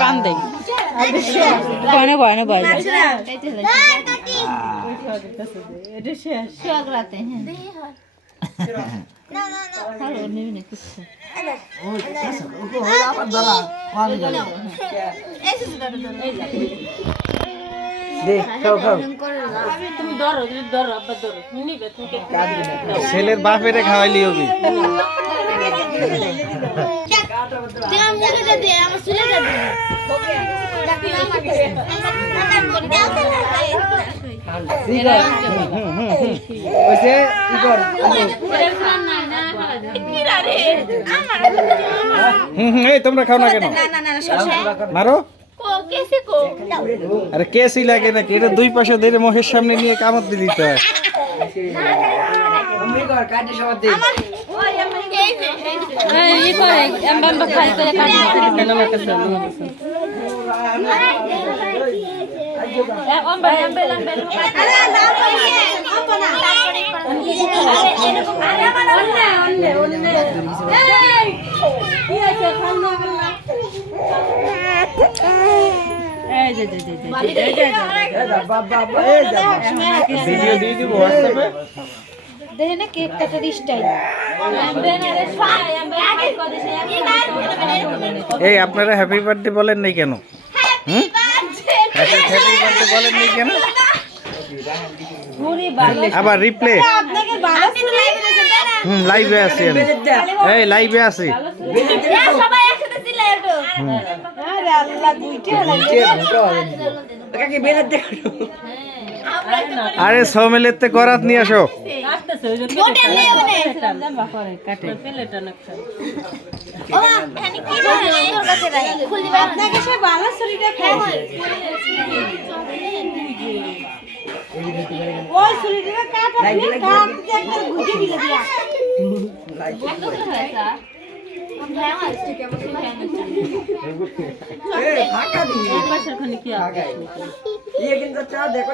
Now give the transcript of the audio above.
কান্দে ভয় ভয় ভয় ছেলের বাপেরে খাওয়াইলি হবে তোমরা খাও না কেন মারো আরে কেসি লাগে নাকি এটা দুই পাশে ধরে মুখের সামনে নিয়ে কামড় দিয়ে দিতে হয় ভিডিও দিয়ে দিব হোয়াটসঅ্যাপে দেখে না কেক কাটার স্টাইল এই আপনারা হ্যাপি বার্থডে বলেন নাই কেন হ্যাপি বার্থডে বলেন নাই কেন আবার রিপ্লে লাইভে আছি আমি এই লাইভে আছি আরে সমেলেতে করাত নিয়ে আসো দেখো